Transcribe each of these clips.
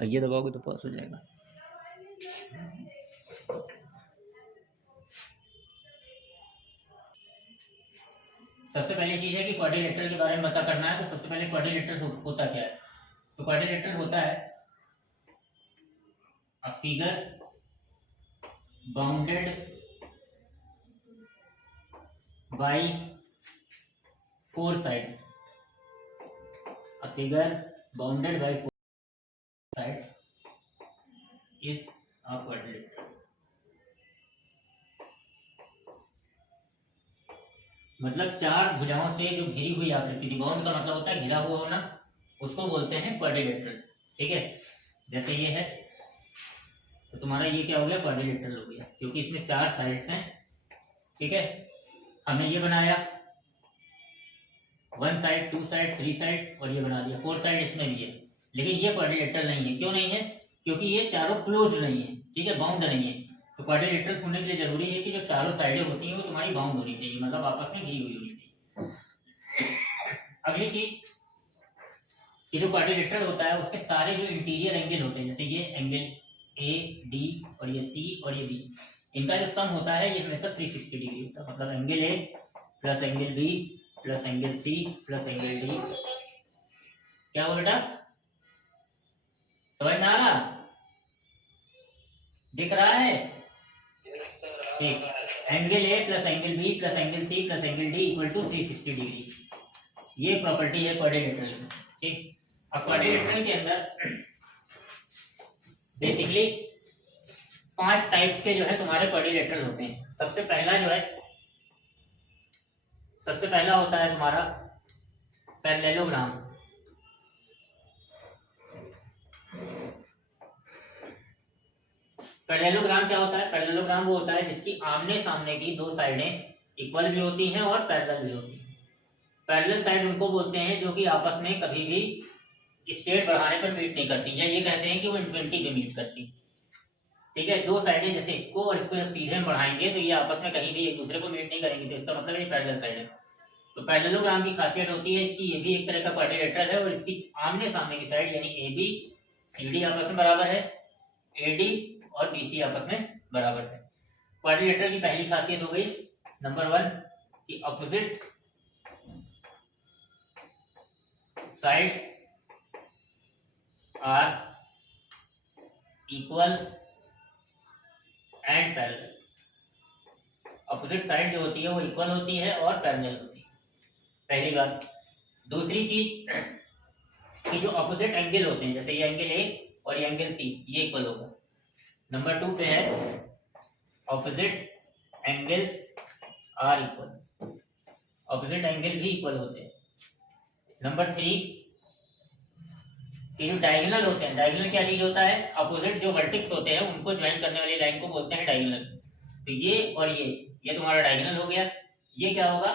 और ये दबाओगे तो पास हो जाएगा। सबसे पहली चीज है कि क्वाड्रिलेटरल के बारे में पता करना है। तो सबसे पहले क्वाड्रिलेटरल होता क्या है? तो क्वाड्रिलेटरल होता है a figure bounded by 4 sides, a figure bounded by 4 sides is a quadrilateral। मतलब 4 भुजाओं से जो घिरी हुई आकृति थी, बाउंड का मतलब होता है घिरा हुआ होना, उसको बोलते हैं क्वाड्रिलेटरल। ठीक है, जैसे ये है तो तुम्हारा ये क्या हो गया? क्वाड्रिलेटरल हो गया, क्योंकि इसमें 4 साइड्स हैं। ठीक है, हमने ये बनाया 1 साइड, 2 साइड, 3 साइड और ये बना दिया 4 साइड इसमें भी है, लेकिन ये क्वाड्रिलेटरल नहीं है। क्यों नहीं है? क्योंकि ये चारों क्लोज नहीं है। ठीक है, बाउंड नहीं है। तो क्वाड्रिलेटरल होने के लिए जरूरी है कि जो चारों साइडें होती हैं वो तुम्हारी बाउंड होनी चाहिए, मतलब आपस में घिरी हुई होनी चाहिए। अगली चीज कि जो क्वाड्रिलेटरल होता है उसके सारे जो इंटीरियर एंगल होते हैं, जैसे ये एंगल ए, डी और ये सी और ये बी, इनका जो सम होता है ये हमेशा 360 डिग्री होता है। मतलब angle A plus angle B plus angle C plus angle D. क्या हो बेटा, समझ में आ रहा? दिख रहा है? ठीक, angle A plus angle B plus angle C plus angle D equal to 360 degree. ये प्रॉपर्टी है क्वाड्रिलेटरल में। ठीक, अब क्वाड्रिलेटरल के अंदर बेसिकली 5 टाइप्स के जो है तुम्हारे क्वाड्रिलेटरल होते हैं। सबसे पहला होता है तुम्हारा पैरेललोग्राम। पैरेललोग्राम क्या होता है? पैरेललोग्राम वो होता है जिसकी आमने सामने की 2 साइडें इक्वल भी होती हैं और पैरेलल भी होती हैं। पैरेलल साइड उनको बोलते हैं जो कि आपस में कभी भी स्ट्रेट बढ़ाने पर मीट नहीं करती, या ये कहते हैं कि वो इन्फिनिटी पे मीट करती। ठीक है, 2 साइडें जैसे इसको और इसको जब सीधे बढ़ाएंगे तो ये आपस में कहीं भी एक दूसरे को मीट नहीं करेंगे, तो इसका मतलब ये पैरेलल साइड है। तो पैरेललोग्राम की खासियत होती है कि ये भी एक तरह का क्वाड्रिलेटरल है और इसकी आमने सामने की साइड यानी ए बी सी डी आपस में बराबर है, ए डी और बी सी आपस में बराबर है। क्वाड्रिलेटरल की पहली खासियत हो गई नंबर 1 कि opposite sides are equal and parallel. Opposite side जो होती है वो इक्वल होती है और पैरेलल होती है, पहली बात। दूसरी चीज कि जो अपोजिट एंगल होते हैं, जैसे ये एंगल ए और ये एंगल सी, ये इक्वल होगा। नंबर 2 पे है opposite angles are equal, opposite angle भी इक्वल होते हैं। नंबर 3 कि जो डायगोनल होते हैं, डायगोनल क्या चीज होता है? अपोजिट जो वर्टिक्स होते हैं उनको ज्वाइन करने वाली लाइन को बोलते हैं डायगोनल। तो ये और ये तुम्हारा डायगोनल हो गया। ये क्या होगा?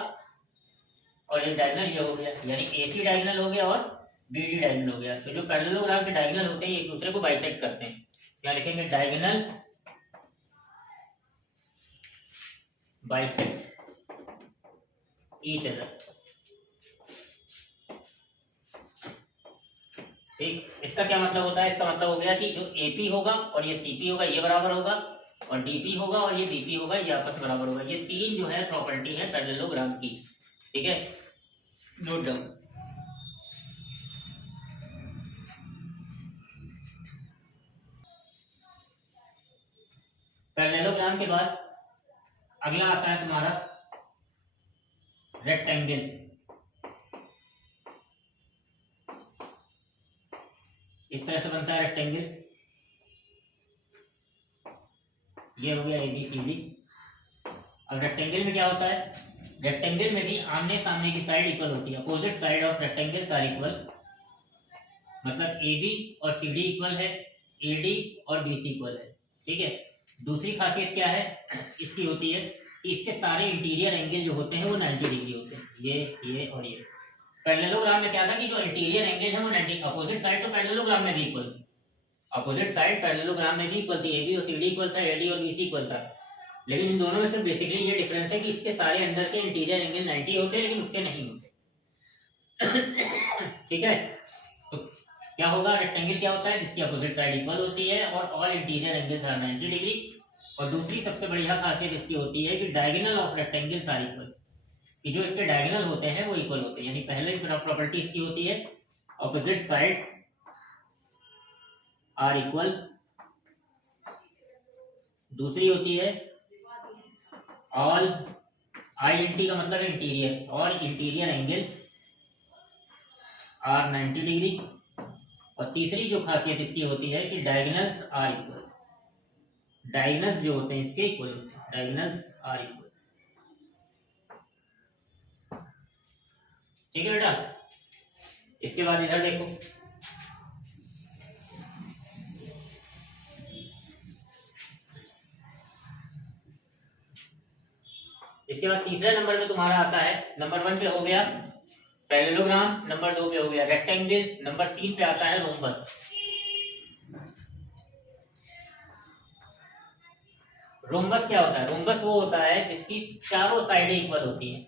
और ये डायगोनल ये हो गया, यानी एसी डायगोनल हो गया और बीडी डायगोनल हो गया। तो जो पैरेललोग्राम के डायगोनल होते हैं एक दूसरे को बाइसेक्ट करते हैं। क्या लिखेंगे? Diagonal bisect each other. ठीक, इसका क्या मतलब होता है? इसका मतलब हो गया कि जो एपी होगा और ये सीपी होगा ये बराबर होगा, और डीपी होगा और ये बीपी होगा ये आपस में बराबर होगा। ये 3 जो है प्रॉपर्टी है पैरेललोग्राम की। ठीक है, नोट डाउन। पैरेललोग्राम के बाद अगला आता है तुम्हारा रेक्टेंगल। इस तरह से बनता है रेक्टेंगल। ये हो गया ABCD। अब रेक्टेंगल में क्या होता है? रेक्टेंगल में भी आमने सामने की साइड इक्वल होती है। Opposite side of rectangles are equal, मतलब AB और CD इक्वल है, AD और BC इक्वल है। ठीक है, दूसरी खासियत क्या है इसकी होती है कि इसके सारे इंटीरियर एंगल जो होते हैं वो 90 डिग्री होते हैं, ये और ये। पैरेललोग्राम में क्या था कि जो इंटीरियर एंगल है वो 90, अपोजिट साइड तो पैरेललोग्राम में भी इक्वल थी, अपोजिट साइड पैरेललोग्राम में भी इक्वल थी, AB और CD इक्वल था, AD और BC इक्वल था। लेकिन इन दोनों में सिर्फ बेसिकली ये डिफरेंस है कि इसके सारे अंदर के इंटीरियर एंगल 90 होते हैं लेकिन उसके नहीं होते। ठीक है, तो क्या होगा, रेक्टेंगल क्या होता है, जिसकी अपोजिट साइड इक्वल होती है और all interior angles are 90 degree. और दूसरी सबसे बढ़िया खासियत इसकी होती है कि diagonal of rectangles are equal, कि जो इसके डायगोनल होते हैं वो इक्वल होते हैं। यानी पहले प्रॉपर्टी इसकी होती है ऑपोजिट साइड्स आर इक्वल, दूसरी होती है ऑल आई का मतलब है इंटीरियर, और इंटीरियर एंगल आर 90 डिग्री। और तीसरी जो खासियत इसकी होती है कि डायगोनल्स आर इक्वल, डायगोनल्स जो होते हैं इसके इक्वल होते हैं, डायगोनल्स आर इक्वल। ठीक है बेटा। इसके बाद इधर देखो, इसके बाद तीसरे नंबर पे तुम्हारा आता है, नंबर 1 पे हो गया पैरेललोग्राम, नंबर 2 पे हो गया रेक्टेंगल, नंबर 3 पे आता है रोम्बस। रोम्बस क्या होता है, रोम्बस वो होता है जिसकी चारों साइडें इक्वल होती हैं,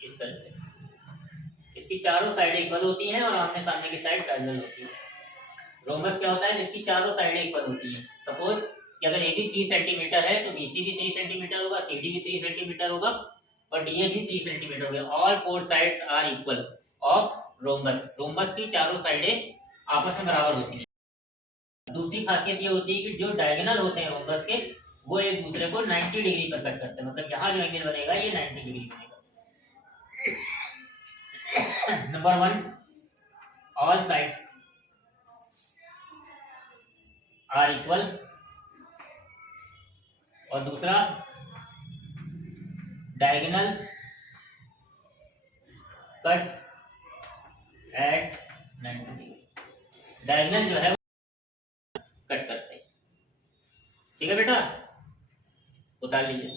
इस तरह से इसकी चारों साइडें इक्वल होती हैं और आमने सामने की साइड पैरेलल होती है। रोम्बस क्या होता है, जिसकी चारों साइडें इक्वल होती हैं। सपोज कि अगर ए बी 3 सेंटीमीटर है तो BC भी 3 सेंटीमीटर होगा, CD भी 3 सेंटीमीटर होगा और DA भी 3 सेंटीमीटर होगा। All 4 sides are equal of rhombus. Rhombus की चारों साइडें आपस में बराबर होती हैं। दूसरी खासियत ये होती है कि जो डायगोनल होते हैं रोम्बस के, वो एक दूसरे को 90 डिग्री पर कट करते हैं। मतलब यहाँ जो एंगल बनेगा ये 90 डिग्री बनेगा। Number 1, all sides are equal, और दूसरा diagonals cuts at 90 degree. Diagonal जो है कट करते हैं। ठीक है बेटा, उतार लीजिए।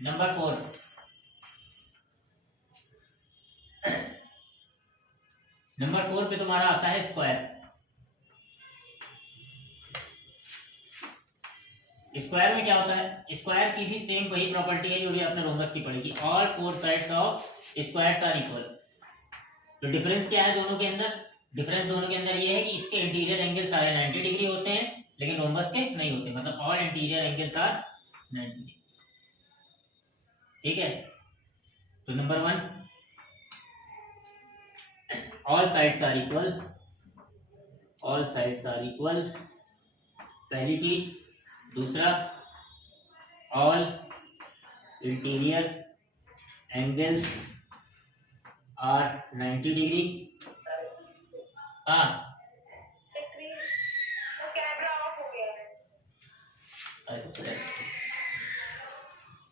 नंबर 4, नंबर 4 पे तुम्हारा आता है स्क्वायर। स्क्वायर में क्या होता है, स्क्वायर की भी सेम वही प्रॉपर्टी है जो भी आपने रोम्बस की पढ़ी थी, all 4 sides of squares are equal. तो डिफरेंस क्या है दोनों के अंदर, डिफरेंस दोनों के अंदर ये है कि इसके इंटीरियर एंगल सारे 90 डिग्री होते हैं लेकिन रोम्बस के नहीं होते, मतलब all interior angles are 90 degree. ठीक है, तो number 1, all sides are equal, all sides are equal, पहली चीज। दूसरा, all interior angles are 90 degree. हाँ,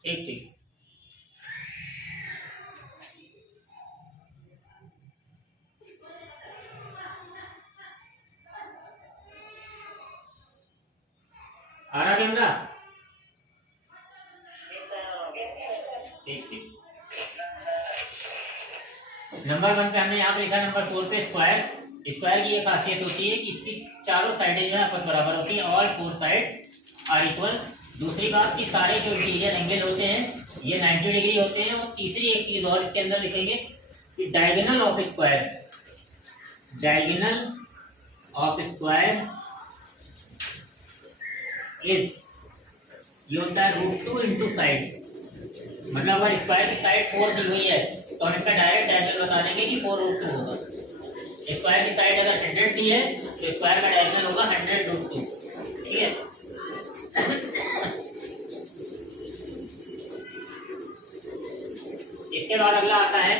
ठीक ठीक। आ रहा कैमरा, ठीक ठीक। नंबर 1 पे हमने यहाँ पे लिखा, नंबर 4 पे स्क्वायर। स्क्वायर की ये खासियत होती है कि इसकी चारों साइडें जो है आपस बराबर होती है, ऑल 4 साइड्स आर इक्वल। दूसरी बात कि सारे जो इंटीरियर एंगल होते हैं ये 90 डिग्री होते हैं। और तीसरी एक चीज और इसके अंदर लिखेंगे कि diagonal of square, diagonal of square is, ये होता है √2 इंटू साइड। मतलब अगर स्क्वायर की साइड 4 दी हुई है तो हम इसका डायरेक्ट डायगोनल बता देंगे कि 4√2 होगा। स्क्वायर की साइड अगर 100 दी है तो स्क्वायर का डायगोनल होगा 100√2। ठीक है, इसके बाद अगला आता है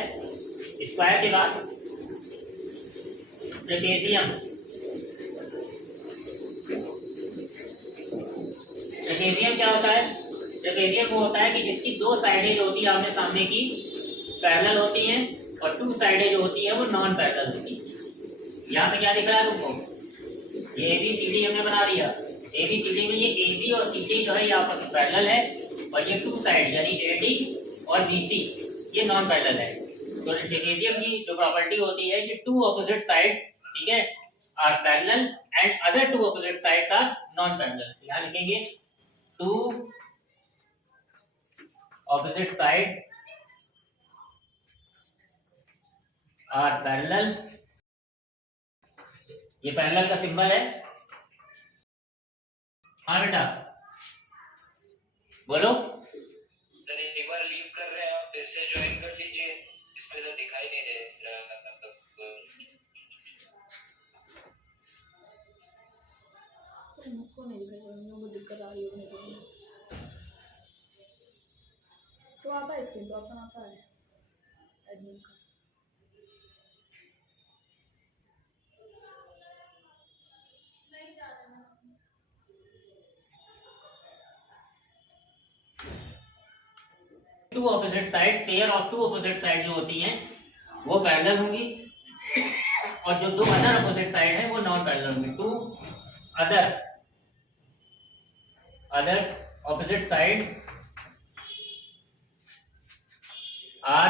स्क्वायर के बाद ट्रेपेजियम। ट्रेपेजियम क्या होता है, ट्रेपेजियम वो होता है कि जिसकी दो साइडें जो होती है आमने सामने की पैरेलल होती हैं और 2 साइडें जो होती है वो नॉन पैरेलल होती है। यहाँ पे क्या दिख रहा है तुमको, ये ABCD हमने बना दिया। ABCD में ये AB और CD जो है ये आपस में पैरेलल है और ये 2 साइड यानी AD और BC ये नॉन पैरेलल है। तो ट्रेपेजियम की जो प्रॉपर्टी होती है कि 2 ऑपोजिट साइड्स, ठीक है, are parallel and other 2 opposite sides are non parallel. यहाँ लिखेंगे 2 ऑपोजिट साइड आर पैरेलल, ये पैरेलल का सिंबल है। हाँ बेटा बोलो। सर एक बार लीव कर रहे हैं, फिर से ज्वाइन कर लीजिए, इसमें तो दिखाई नहीं दे रहा। मुझको नहीं दिखाई, मुझे दिक्कत आ रही है अपने को। तो आता है स्क्रीन तो ऑप्शन आता है एडमिन का। Two opposite side, pair of two opposite side जो होती हैं वो पैरेलल होंगी, और जो दो अदर ऑपोजिट साइड है वो नॉन पैरेलल होंगी। Two other opposite side are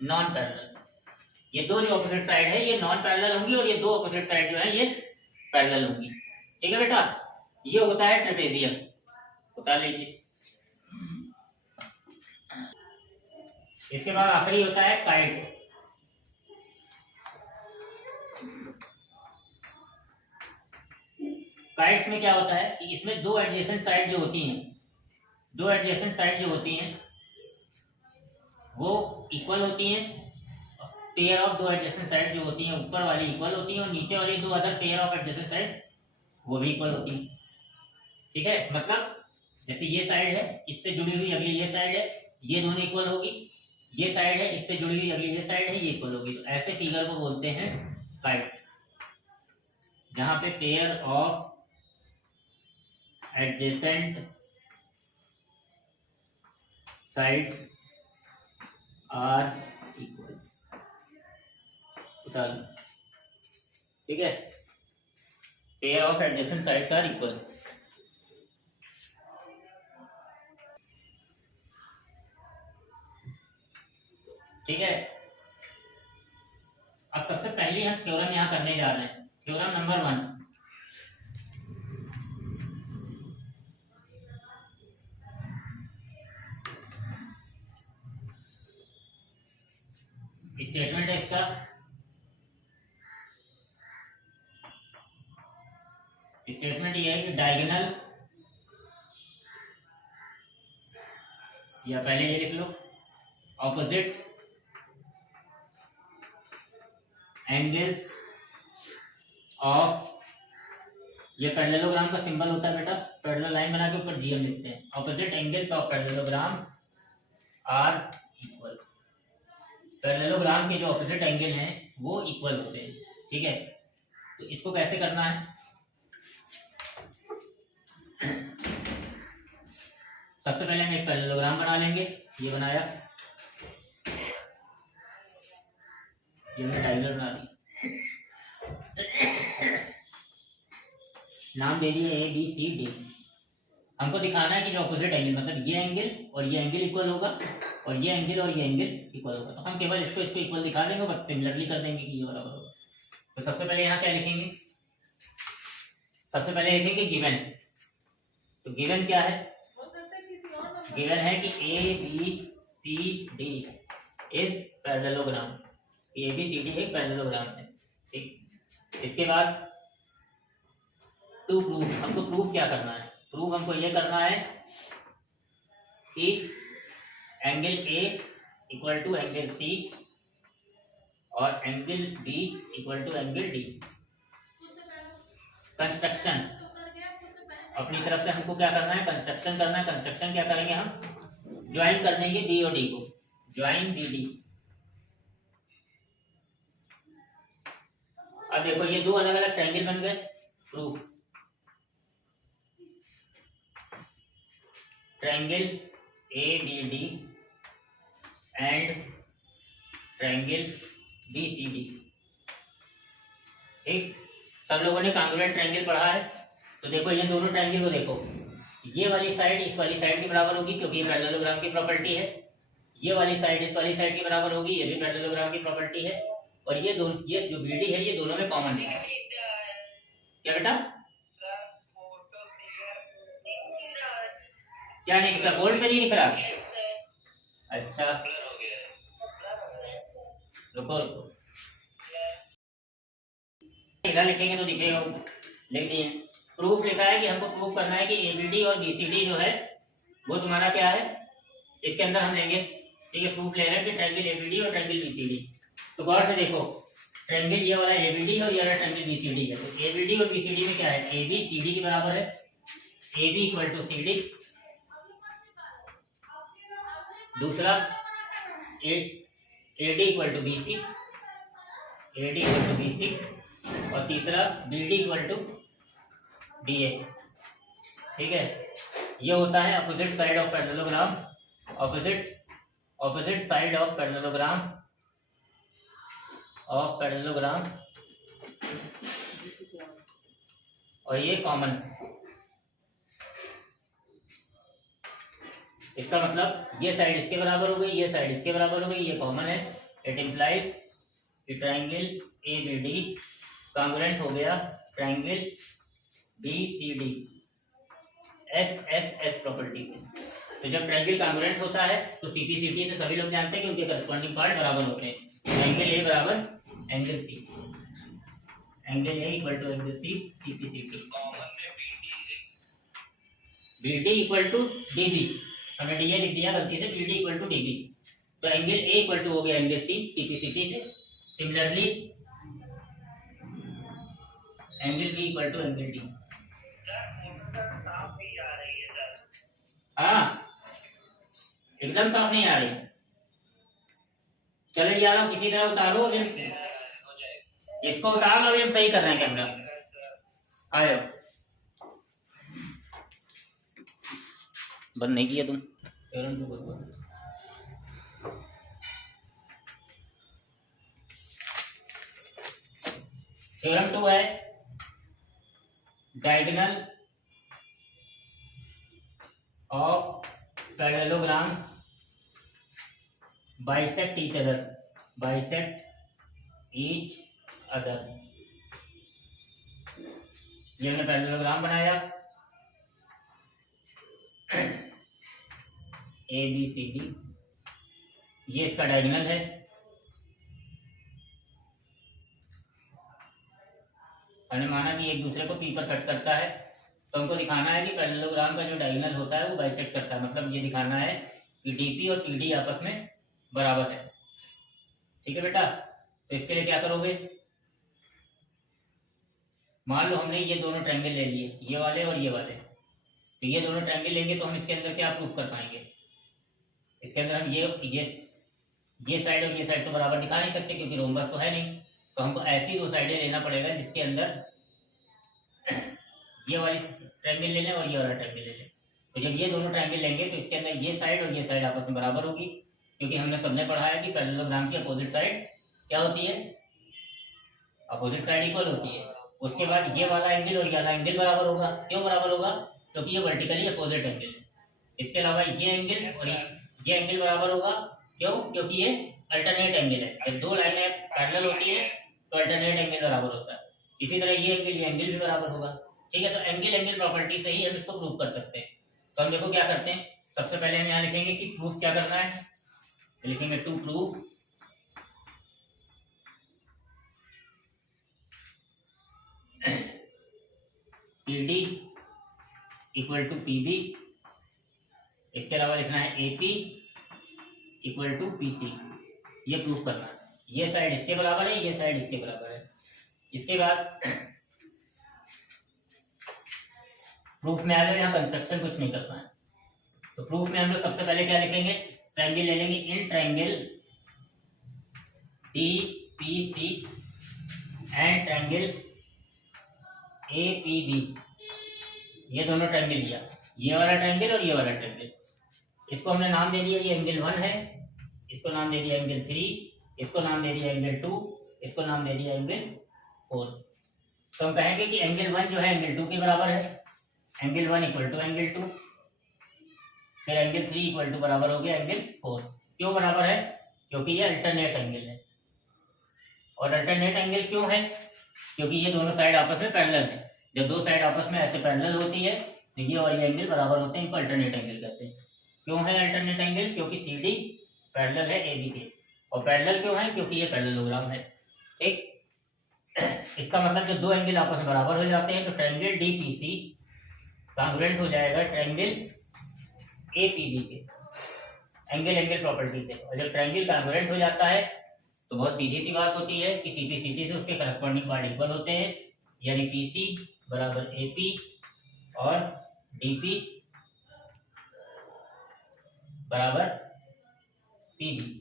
non parallel. ये दो जो ऑपोजिट साइड है ये नॉन पैरेलल होंगी, और ये दो ऑपोजिट साइड जो है ये पैरेलल होंगी। ठीक है बेटा, ये होता है ट्रेपेजियम, बता लीजिए। इसके बाद आखिरी होता है काइट। काइट्स में क्या होता है कि इसमें दो एडजेसेंट साइड जो होती हैं, दो एडजेसेंट साइड जो होती हैं वो इक्वल होती हैं। पेयर ऑफ दो एडजेसेंट साइड जो होती हैं, ऊपर वाली इक्वल होती हैं और नीचे वाली दो other pair of adjacent side वो भी इक्वल होती हैं। ठीक है, मतलब जैसे ये साइड है, इससे जुड़ी हुई अगली ये साइड है, ये दोनों इक्वल होगी। ये साइड है, इससे जुड़ी हुई अगली ये साइड है, ये इक्वल होगी। तो ऐसे फिगर को बोलते हैं काइट, जहां पे pair of adjacent sides are equal. ठीक है, pair of adjacent sides are equal. ठीक है, अब सबसे पहले हम थ्योरम यहां करने जा रहे हैं। थ्योरम नंबर 1, स्टेटमेंट है इसका। स्टेटमेंट ये है कि डायगोनल, या पहले ये लिख लो, ऑपोजिट एंगल्स ऑफ, ये पैरेललोग्राम का सिंबल होता है बेटा, पैरेलल लाइन बना के ऊपर जीएम लिखते हैं। Opposite angles of parallelogram are equal. Parallelogram के जो ऑपोजिट एंगल हैं वो इक्वल होते हैं। ठीक है, तो इसको कैसे करना है? सबसे पहले हम एक पैरेललोग्राम बना लेंगे। ये बनाया, ये मैंने डायगोनल बना दी, नाम दे दिए ए बी सी डी। हमको दिखाना है कि जो ऑपोजिट एंगल, मतलब ये एंगल और ये एंगल इक्वल होगा, और ये एंगल और ये एंगल इक्वल होगा। तो हम केवल इसको इक्वल दिखा देंगे, बस सिमिलरली कर देंगे कि ये बराबर होगा। तो सबसे पहले यहाँ क्या लिखेंगे? सबसे पहले लिखेंगे गिवन। तो गिवन क्या है? गिवन है कि A B C D is parallelogram. A B C D एक पैरेललोग्राम है। ठीक, इसके बाद टू प्रूव, हमको प्रूव क्या करना है? प्रूव हमको ये करना है कि angle A equal to angle C और angle B equal to angle D. Construction अपनी तरफ से हमको क्या करना है? कंस्ट्रक्शन करना है। कंस्ट्रक्शन क्या करेंगे हम? ज्वाइन कर देंगे बी और डी को, ज्वाइन बी डी। अब देखो ये दो अलग अलग ट्रायंगल बन गए। Proof, triangle A B D and triangle B C D. ठीक, सब लोगों ने कांग्रुएंट ट्रायंगल पढ़ा है। तो देखो ये दोनों ट्रायंगल को देखो, ये वाली साइड इस वाली साइड के बराबर होगी क्योंकि ये पैरेललोग्राम की प्रॉपर्टी है। ये वाली साइड इस वाली साइड के बराबर होगी, ये भी पैरेललोग्राम की प्रॉपर्टी है। और ये दोनों, ये जो बीडी है, ये दोनों में कॉमन है। क्या बेटा? क्या नहीं दिख रहा? बोर्ड पे नहीं दिख रहा? अच्छा रुको रुको, सीधा लिखेंगे तो दिखेगा, लिख दिए। प्रूफ लिखा है कि हमको प्रूफ करना है कि एबीडी और बीसीडी जो है वो तुम्हारा क्या है, इसके अंदर हम लेंगे। ठीक है, प्रूफ ले रहे हैं कि ट्रायंगल एबीडी और ट्रायंगल बीसीडी। तो गौर से देखो, ट्रायंगल ये वाला एबीडी और ये वाला ट्रायंगल बीसीडी है। तो एबीडी और बीसीडी में क्या है, एबी सीडी के बराबर है, एबी इक्वल टू सीडी। दूसरा AD equal to BC, AD equal to BC. और तीसरा बीडी इक्वल टू डीए। ठीक है, ये होता है opposite side of parallelogram, opposite side of parallelogram और ये कॉमन। इसका मतलब ये साइड इसके बराबर हो गई, ये साइड इसके बराबर हो गई, ये कॉमन है। इट इम्प्लाइज कि triangle A B D congruent हो गया triangle B C D S S S property से। तो जब ट्रायंगल कॉन्ग्रुएंट होता है तो सी पी सी डी से सभी लोग जानते हैं कि उनके करस्पॉन्डिंग पार्ट बराबर होते हैं। एंगल ए बराबर angle C, angle A equal to angle C, C P C D. B D equal to D B, हमने डी ए लिख दिया गलती से, B D equal to D B. तो एंगल ए इक्वल टू हो गया angle C, C P C D से। Similarly angle B equal to angle D. हाँ, एकदम साफ नहीं आ रही। चलो यार किसी तरह उतारो, अगर इसको उतार लो, हम सही कर रहे हैं कैमरा। आ जाओ, बंद नहीं किया तुम। थ्योरम 2 है diagonal of parallelograms bisect each other, bisect each other. ये हमने पैरेललोग्राम बनाया ए बी सी डी, ये इसका डायगोनल है। हमने माना कि एक दूसरे को पी पर कट करता है, तो हमको दिखाना है कि पैरेललोग्राम का जो डायगोनल होता है वो बाइसेक्ट करता है। मतलब ये दिखाना है कि डीपी और पीडी आपस में बराबर है। ठीक है बेटा, तो इसके लिए क्या करोगे, मान लो हमने ये दोनों ट्रायंगल ले लिए, ये वाले और ये वाले। तो ये दोनों ट्रायंगल लेंगे तो हम इसके अंदर क्या प्रूफ कर पाएंगे, इसके अंदर हम ये साइड और ये साइड तो बराबर दिखा नहीं सकते क्योंकि रोम्बस तो है नहीं। तो हमको ऐसी दो साइडें लेना पड़ेगा जिसके अंदर ये वाली ट्रायंगल ले लें और ये वाला ट्रायंगल ले लें। तो जब ये दोनों ट्रायंगल लेंगे तो इसके अंदर ये साइड और ये साइड आपस में बराबर होगी, क्योंकि हमने सबने पढ़ा है कि पैरेललोग्राम की अपोजिट साइड क्या होती है, अपोजिट साइड इक्वल होती है। उसके बाद ये वाला एंगल और ये वाला एंगल बराबर होगा। क्यों बराबर होगा, क्योंकि ये वर्टिकली अपोजिट एंगल है। इसके अलावा ये एंगल और ये एंगल बराबर होगा, क्यों, क्योंकि ये अल्टरनेट एंगल है। जब दो लाइनें पैरेलल होती है तो अल्टरनेट एंगल बराबर होता है। इसी तरह ये एंगल भी बराबर होगा। ठीक है, तो एंगल प्रॉपर्टी से ही हम इसको प्रूव कर सकते हैं। तो हम देखो क्या करते हैं, सबसे पहले हम यहाँ लिखेंगे कि प्रूफ क्या करना है। तो लिखेंगे to prove PD equal to PB. इसके अलावा लिखना है एपी इक्वल टू पीसी। ये प्रूफ करना है, ये साइड इसके बराबर है, ये साइड इसके बराबर है। इसके बाद प्रूफ में आ जाए, यहाँ कंस्ट्रक्शन कुछ नहीं करना है। तो प्रूफ में हम लोग सबसे पहले क्या लिखेंगे, ट्रायंगल ले लेंगे। इन triangle D P C and triangle A P B, ये दोनों ट्रायंगल लिया, ये वाला ट्रायंगल और ये वाला ट्रायंगल। इसको हमने नाम दे दिया, ये एंगल 1 है, इसको नाम दे दिया एंगल 3, इसको नाम दे दिया एंगल 2, इसको नाम दे दिया एंगल 4। तो हम कहेंगे कि एंगल 1 जो है एंगल 2 के बराबर है, एंगल 1 इक्वल टू एंगल 2, फिर एंगल 3 इक्वल टू बराबर हो गया एंगल 4। क्यों बराबर है, क्योंकि ये अल्टरनेट एंगल है। और अल्टरनेट एंगल क्यों है, क्योंकि ये दोनों साइड आपस में पैरेलल है। जब दो साइड आपस में ऐसे पैरेलल होती है तो ये और ये एंगल बराबर होते हैं, इनको अल्टरनेट एंगल कहते हैं। क्यों है अल्टरनेट एंगल, क्योंकि सी डी पैरेलल है ए बी के। और पैरेलल क्यों है, क्योंकि ये पैरेललोग्राम है। ठीक इसका मतलब जो दो एंगल आपस में बराबर हो जाते हैं तो ट्रायंगल डीपीसी कॉन्ग्रुएंट हो जाएगा ट्रायंगल एपीबी के एंगल एंगल प्रॉपर्टी से। और जब ट्रायंगल कॉन्ग्रुएंट हो जाता है तो बहुत सीधी सी बात होती है कि सीधी सीधी से उसके करस्पॉन्डिंग पार्ट इक्वल होते हैं, यानी पीसी बराबर एपी और डीपी बराबर पीबी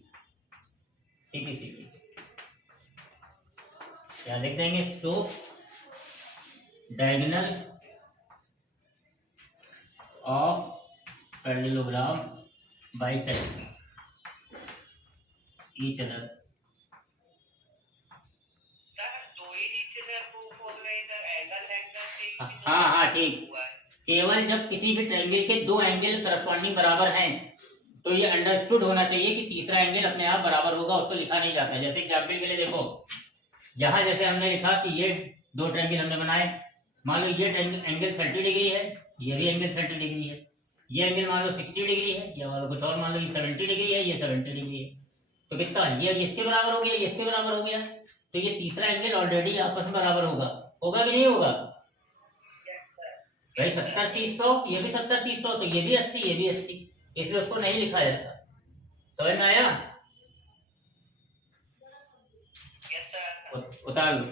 सीपी सीपी। क्या लिख देंगे? So diagonal of parallelogram bisect each other. हाँ ठीक। केवल जब किसी भी ट्रायंगल के दो एंगल करस्पॉन्डिंग बराबर हैं तो ये अंडरस्टूड होना चाहिए कि तीसरा एंगल अपने आप बराबर होगा, उसको लिखा नहीं जाता। जैसे एग्जाम्पल के लिए देखो, यहाँ जैसे हमने लिखा कि ये दो ट्रायंगल हमने बनाए, मान लो ये एंगल 30 डिग्री है, ये भी एंगल 30 डिग्री है, ये एंगल मान लो 60 डिग्री है, या मान लो कुछ और, मान लो ये 70 डिग्री है, ये 70 डिग्री है, तो कितना ये इसके बराबर हो गया, ये इसके बराबर हो गया, तो ये तीसरा एंगल ऑलरेडी आपस में बराबर होगा। होगा कि नहीं होगा भाई? 70-30-100, ये भी 70-30-100, तो ये भी 80, ये भी 80, इसलिए उसको नहीं लिखा जाता। समझ में आया? उतार लो।